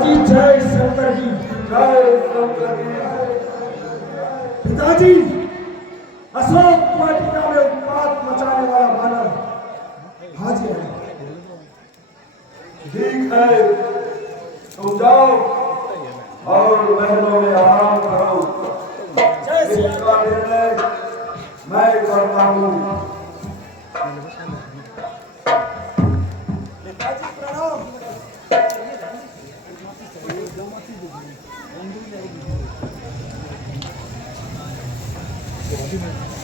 जी जय शंकर जी। जय शंकर जी। पिताजी, अशोक वाटिका में उत्पात मचाने वाला बानर हाजिर है। ठीक है, तुम जाओ और महलों में आराम करो। इसका निर्णय मैं करता हूँ। पिताजी प्रणाम।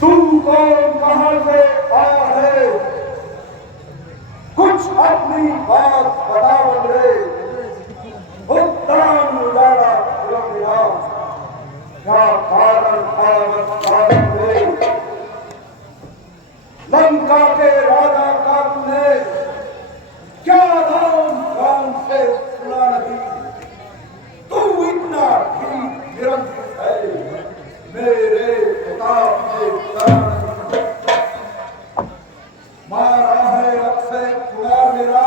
तुम कौन, कहां से आया है? कुछ अपनी बात बता बंदे। उत्तम उजाला मिला, क्या कारण था बता बंदे? लंका के राजा का तुमने क्या नाम कान से सुना नहीं? तू इतना भी निरंकुश है, मेरे प्रताप से मारा है अक्षय कुमार मेरा,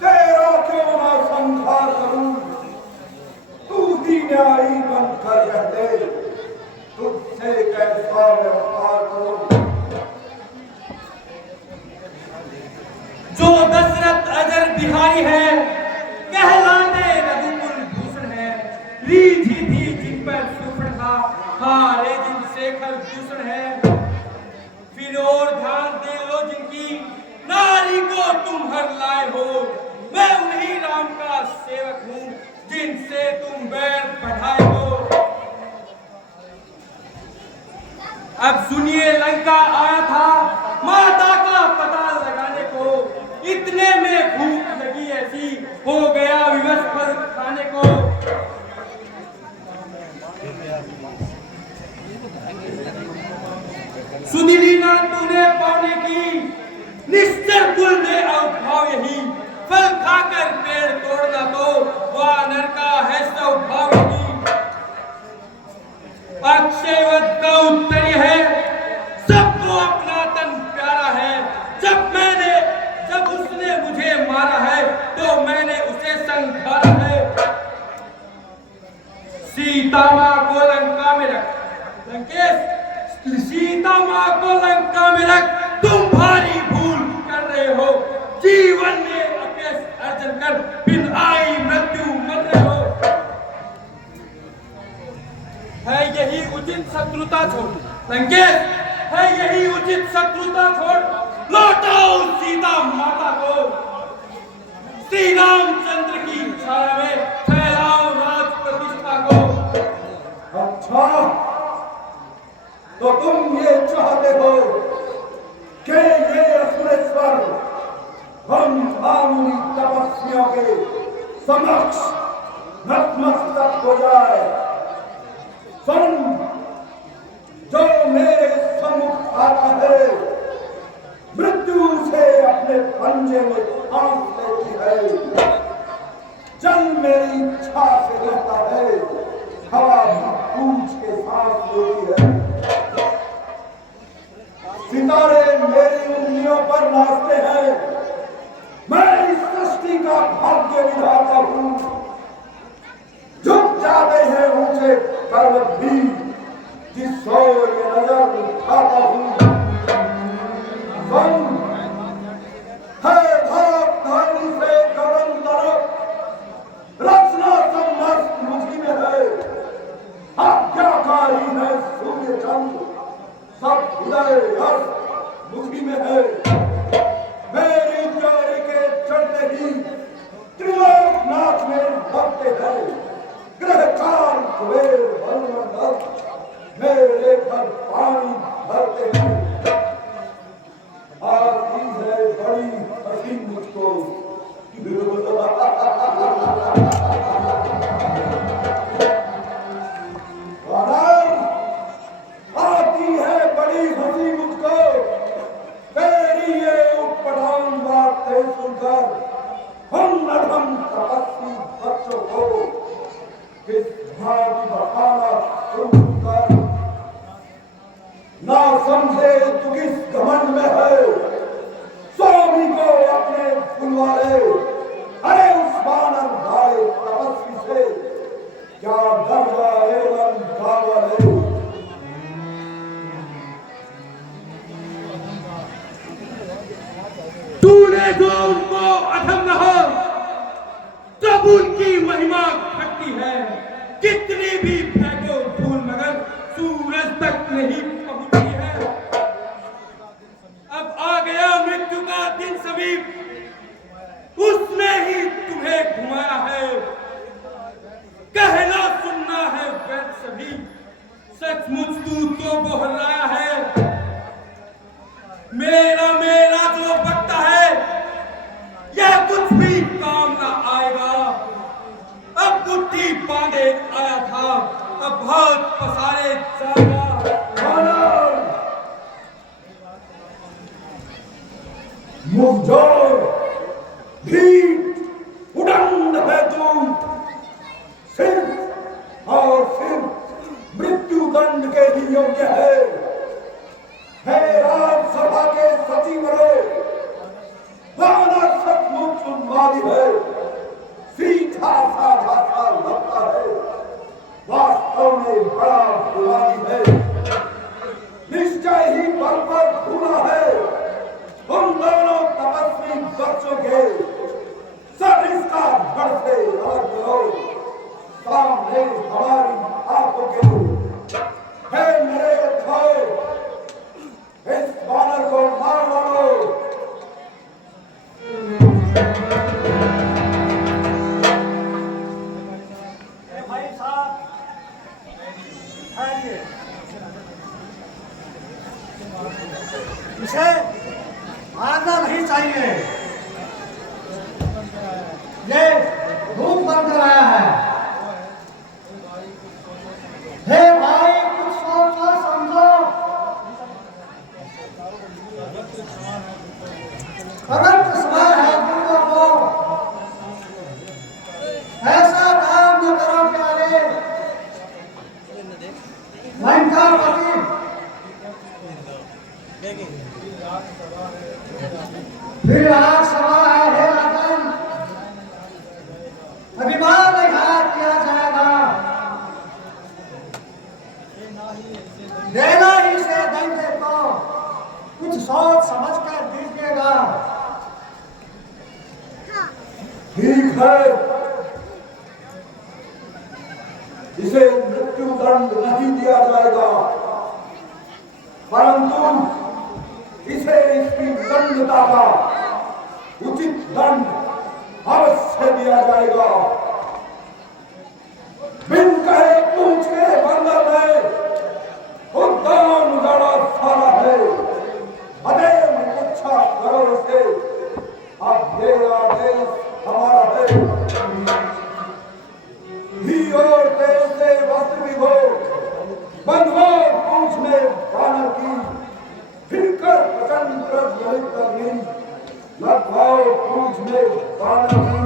तेरा क्यों ना संहार करूं? तू दीन्यायी बनकर रह दे, तुझसे कैसा व्यवहार करूं? जो दशरथ अजर बिहारी है, कहलाते रघुकुल भूषण है। रीझी थी जिन पर सुपड़ था, हारे जिन शेखर भूषण है। फिर और ध्यान दे लो जिनकी नारी को तुम हर लाए हो। मैं उन्हीं राम का सेवक हूँ जिनसे तुम बैर बढ़ाए हो। अब सुनिए, लंका आया था माता का पता लगाने को। इतने में भूख लगी ऐसी, हो गया विवश फल खाने को। सुनी ली ना तूने पाने की, निश्चर कुल ने अवभाव यही। फल खाकर पेड़ तोड़ना तो वानर का है स्वभाव यही। अक्षयवत का उत्तर यह है, सबको अपना तन प्यारा है। जब उसने मुझे मारा है तो मैंने उसे संघारा है। सीता माँ को लंका में रख, लंकेश, सीता माँ को लंका में रख, तुम भारी भूल कर रहे हो। जीवन में अपयश अर्जन कर बिन आई मृत्यु मर रहे हो। है यही उचित शत्रुता छोड़, लंकेश, है यही उचित शत्रुता छोड़। लौटाओ सीता माता को, श्री रामचंद्र की छाया में फैलाओ राज प्रतिष्ठा को। अच्छा, तो तुम ये चाहते हो कि ये असुरेश्वर हम मामूली तपस्वियों के समक्ष नतमस्तक हो जाए? सुन, जो मेरे सम्मुख आता है, मृत्यु से अपने पंजे में फांस लेती है। जल मेरी इच्छा से रहता है, हवा भी पूछ के सांस लेती है। सितारे मेरी उंगलियों पर नाचते हैं, मैं इस सृष्टि का भाग्य विधाता हूं। झुक जाते हैं ऊंचे पर्वत भी, जिस ओर ये नजर उठाता हूं। है भाग धरनी से गगन तरफ, रचना समस्त मुझी में है। आज्ञाकारी है सूर्य चंद्र, सब उदय अस्त मुझी में है। मेरी जारी के चढ़ते ही त्रिलोकनाथ में भरते हैं। ग्रहकाल कुबेर वरुण मेरे घर पानी भरते हैं। आती है बड़ी हंसी मुझको, आती है बड़ी हंसी मुझको, तेरी ये उपपटान बातें सुनकर। हम नधम तपस्वी बच्चों को किस भांति बहाना सुनकर, ना समझे तू किस घमंड में है। स्वामी को अपने फुलवाले, अरे उस बानर भाई जो उनको अधम न हो तब उनकी महिमा घटती है। कितनी भी फेंको धूल मगर सूरज तक नहीं पहुंचती है। अब आ गया मृत्यु का दिन समीप, उसने ही तुम्हें घुमाया है। कहना सुनना है व्यर्थ सभी, सचमुच तू तो बोहराया है। मेरा मेरा जो बकता है यह कुछ भी काम ना आएगा। अब मुट्ठी बांधे आया था, अब बहुत पसारे जाएगा। मुखजोर भीट उड़ंद है तू, सिर्फ और सिर्फ मृत्यु दंड के ही योग्य है राज्यसभा के सचिव रे। वादा सचमुच उन्मादी है, सीधा साधा सा लगता है, वास्तव में बड़ा बुराई है। निश्चय ही बल पर भूला है उन दोनों तपस्वी बच्चों के। सर इसका गढ़ से अलग करो, सामने हमारी आंखों के है मेरे योद्धाओं, इस वानर को मार डालो। भाई साहब इसे मारना नहीं चाहिए, ये भूख बनकर आया है। हे भाई कुछ सोचो समझो, करंट समय है दुर्गा को, ऐसा काम न करो प्यारे। भयंकर पति फिर आज सभा है, हे राजन, अभिमान निहार किया जाएगा। देना ही से दंड को कुछ सोच समझ कर दीजिएगा। ठीक है, इसे मृत्यु दंड नहीं दिया जाएगा, परंतु इसे इसकी दंडता का उचित दंड अवश्य दिया जाएगा। बिन कहे पूछे बंदर है, उद्यान उजाड़ा सारा है। अदेव इच्छा करो इसे, अब ये आदेश हमारा है। घी और तेल से वस्त्र विभो, बंधो पूछ में वानर की, फिरकर प्रचंड ज्वलित अग्नि, लगवाओ पूछ में वानर की।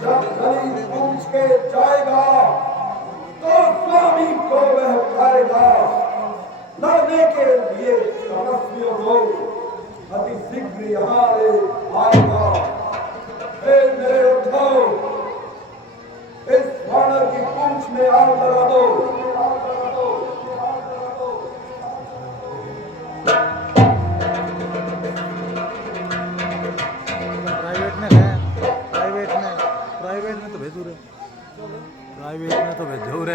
जब गली पूछ के जाएगा तो स्वामी को वह उठाएगा। लड़ने के लिए तपस्वियों को अति शीघ्र यहाँ ले आएगा। मेरे योद्धाओं, इस वानर की पूंछ में आग लगा दो। प्राइवेट में तो भेजू रे।